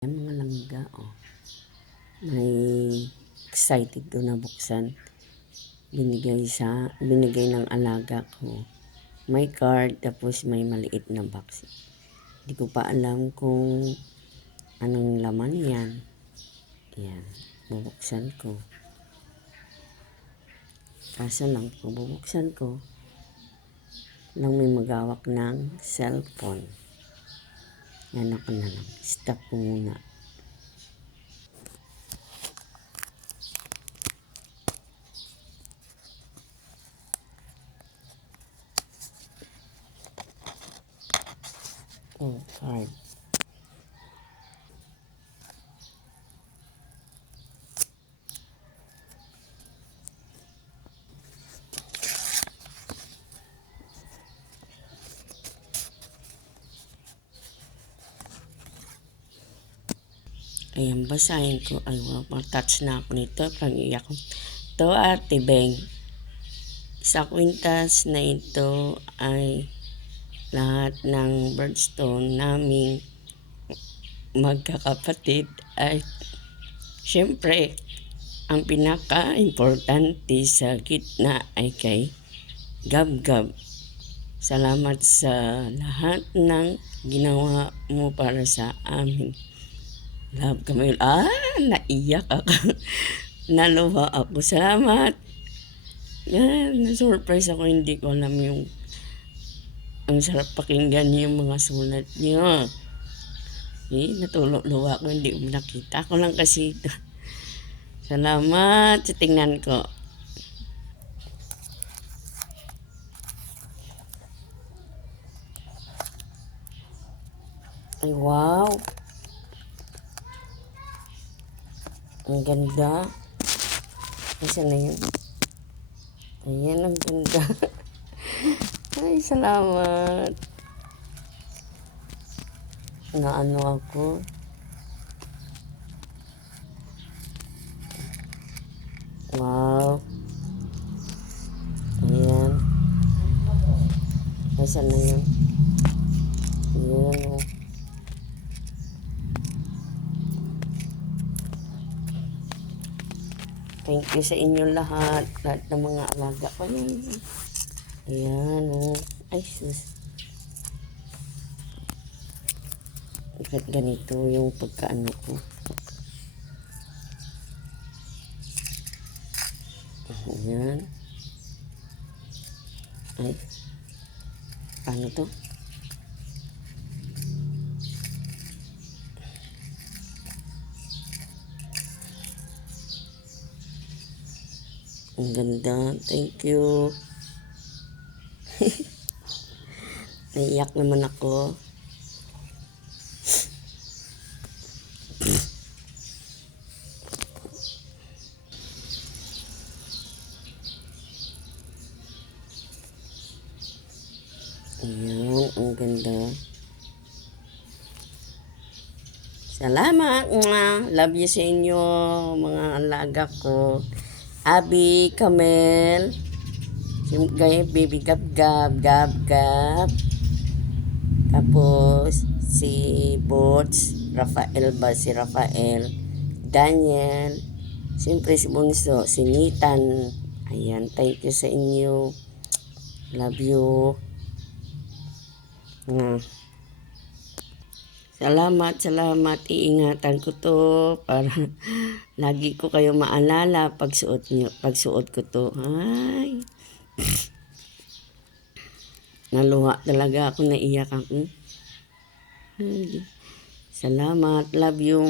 Yan mga langga, oh. May excited ko na buksan. Binigay ng alaga ko. May card, tapos may maliit na box. Hindi ko pa alam kung anong laman yan. Yan, bubuksan ko. Kaso lang, kung bubuksan ko, lang may magawak ng cellphone. Yan ako na lang. Stop ko muna. Oh, card. Ayan, basahin ko. Ay, wow, matouch na ako nito. Pag-iyak ko. Ito, Ate Beng. Sa kwintas na ito ay lahat ng birthstone naming magkakapatid ay syempre ang pinaka-importante sa gitna ay kay Gab-Gab. Salamat sa lahat ng ginawa mo para sa amin. Love kami. Naiyak ako. Naluha ako. Salamat. Na-surprise ako. Hindi ko alam yung ang sarap pakinggan yung mga sulat niyo. Natulog-luha ko. Hindi ko nakita. Ako lang kasi ito. Salamat. Tingnan ko. Ay, wow. Ang ganda. Nasaan na yun? Ayan, ang ganda. Ay, salamat. Naano ako. Wow. Ayan. Nasaan na yun? Ayan, oh. Thank you sa inyo lahat ng mga alaga ko. Ayan, oh. Ay, sus. Bakit ganito yung pagkaano ko? Ayan. Ay. Paano to? Ang ganda. Thank you. Naiyak naman ako. Ayan, ang ganda. Salamat. Love you sa inyo, mga alaga ko. Abby, Camel, baby Gab-Gab, Gab-Gab. Tapos, si Bots, Rafael ba? Si Rafael, Daniel, siyempre si Bunso, si Nitan. Ayan, thank you sa inyo. Love you. Salamat. Iingatan ko to para lagi ko kayo maalala pagsuot ko to. Ay. Naluha talaga ako, naiyak ako. Ay. Salamat. Love you.